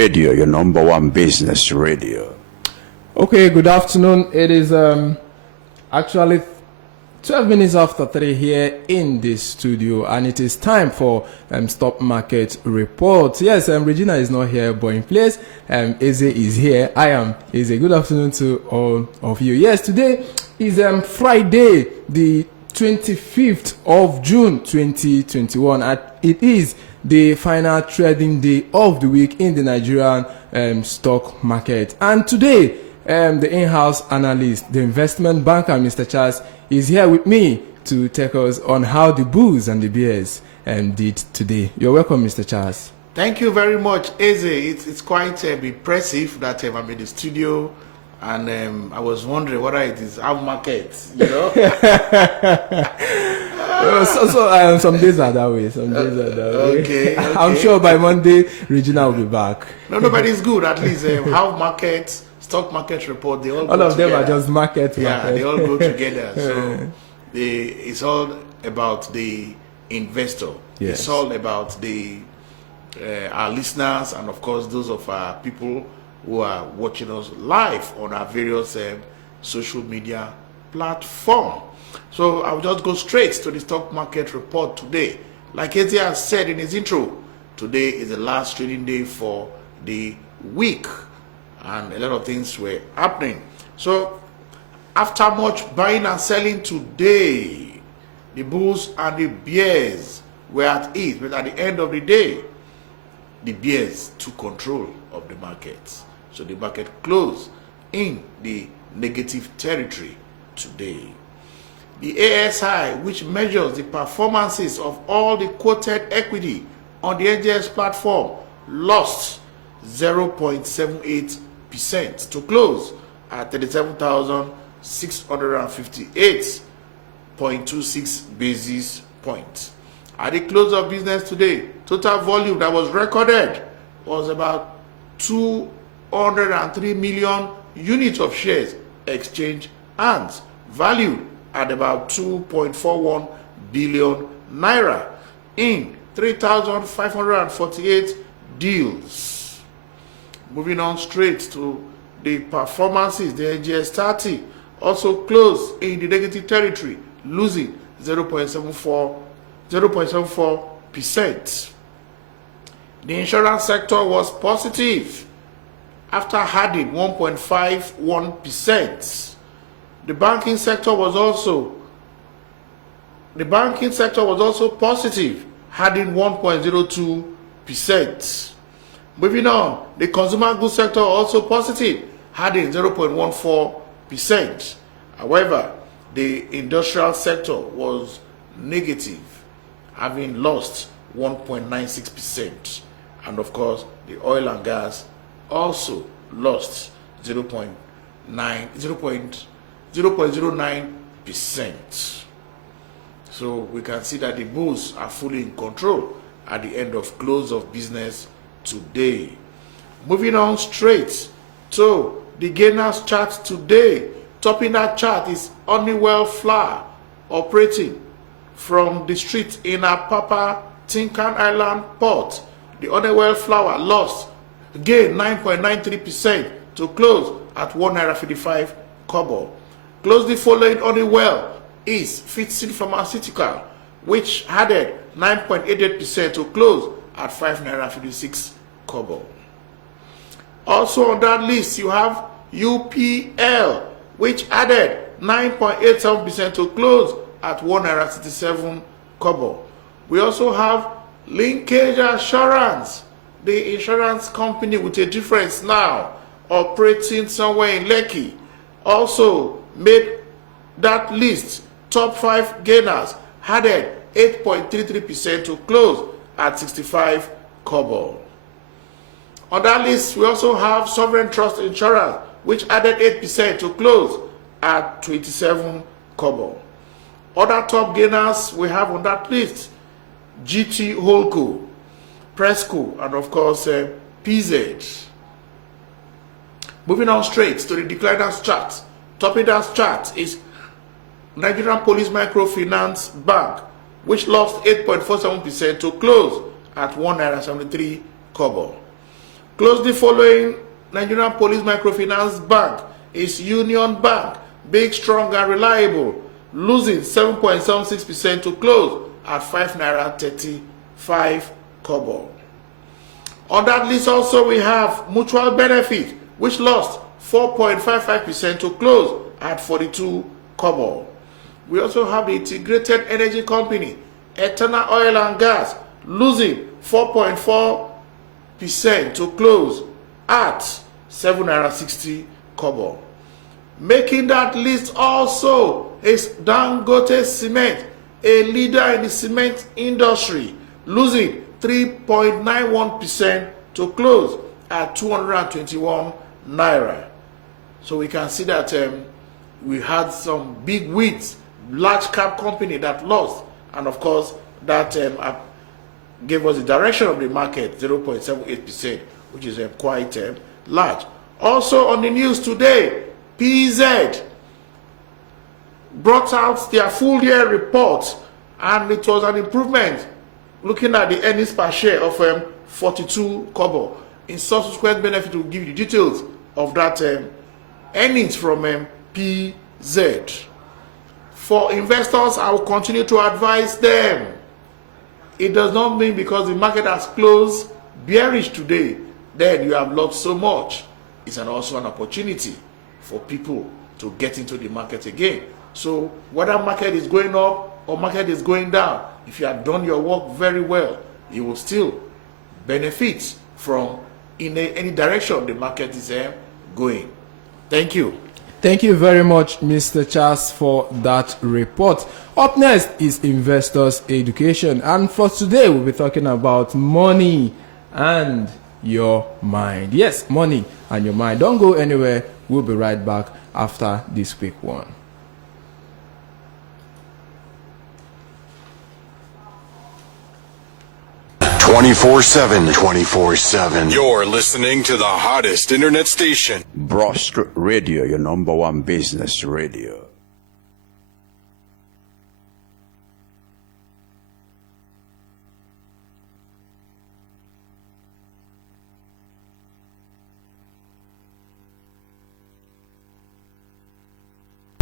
Radio, your number one business radio. Okay, good afternoon. It is actually 12 minutes after 3 here in the studio, and it is time for stock market report. Yes, Regina is not here, but in place, Eze is here. I am Eze. Good afternoon to all of you. Yes, today is Friday, the 25th of June 2021, and it is the final trading day of the week in the Nigerian stock market. And today, the in-house analyst, the investment banker, Mr. Charles, is here with me to take us on how the bulls and the bears did today. You're welcome, Mr. Charles. Thank you very much, Eze. It's quite impressive that I'm in the studio, and I was wondering whether it is our market, you know. Some days are that way. Some days are that way. Okay. I'm sure by Monday, Regina will be back. No, but it's good. At least how markets, stock market report, they all go of together. them are just market. Yeah, they all go together. So it's all about the investor. Yes. It's all about our listeners, and of course those of our people who are watching us live on our various social media platform. So I'll just go straight to the stock market report today. Like Eze has said in his intro, today is the last trading day for the week, and a lot of things were happening. So after much buying and selling today, the bulls and the bears were at ease, but at the end of the day, the bears took control of the market. So the market closed in the negative territory today. The ASI, which measures the performances of all the quoted equity on the NGX platform, lost 0.78% to close at 37,658.26 basis points. At the close of business today, total volume that was recorded was about 203 million units of shares exchanged hands, valued at about 2.41 billion naira in 3,548 deals. Moving on straight to the performances, the NGX 30 also closed in the negative territory, losing 0.74%. The insurance sector was positive after adding 1.51%. The banking sector was also positive, adding 1.02%. Moving on, the consumer goods sector also positive, adding 0.14%. However, the industrial sector was negative, having lost 1.96%. And of course, the oil and gas also lost 0.09%. So we can see that the bulls are fully in control at the end of close of business today. Moving on straight to the gainers chart today. Topping that chart is Honeywell Flour, operating from the street in Apapa, Tinkan Island Port. The Honeywell Flour lost, gained 9.93% to close at 1.55 naira. Closely following Honeywell is Fitsin Pharmaceutical, which added 9.88% to close at 5.56 naira. Also on that list, you have UPL, which added 9.87% to close at 1.67 naira. We also have Linkage Assurance, the insurance company with a difference now, operating somewhere in Lekki, also made that list. Top 5 gainers added 8.33% to close at 65 kobo. On that list, we also have Sovereign Trust Insurance, which added 8% to close at 27 kobo. Other top gainers we have on that list: GT Holco, Presco, and of course PZ. Moving on straight to the decliners chart. Topping that chart is Nigerian Police Microfinance Bank, which lost 8.47% to close at 1.73 kobo. Closely following Nigerian Police Microfinance Bank is Union Bank, big, strong, and reliable, losing 7.76% to close at 5 naira 35 kobo. On that list also we have Mutual Benefit, which lost 4.55% to close at 42 kobo. We also have the Integrated Energy Company, Eternal Oil and Gas, losing 4.4% to close at 7 naira 60 kobo. Making that list also is Dangote Cement, a leader in the cement industry, losing 3.91% to close at 221 naira. So we can see that we had some big wins, large cap company that lost, and of course that gave us the direction of the market, 0.78%, which is quite large. Also on the news today, PZ brought out their full year report, and it was an improvement looking at the earnings per share of 42 kobo. In subsequent benefit, we'll give you the details of that earnings from PZ. For investors, I will continue to advise them. It does not mean because the market has closed bearish today, then you have lost so much. It's also an opportunity for people to get into the market again. So whether market is going up or market is going down, if you have done your work very well, you will still benefit from in any direction the market is going. Thank you. Thank you very much, Mr. Charles, for that report. Up next is Investors Education, and for today we'll be talking about money and your mind. Yes, money and your mind. Don't go anywhere. We'll be right back after this quick one. "24/7. You're listening to the hottest internet station. Broad Street Radio, your #1 business radio.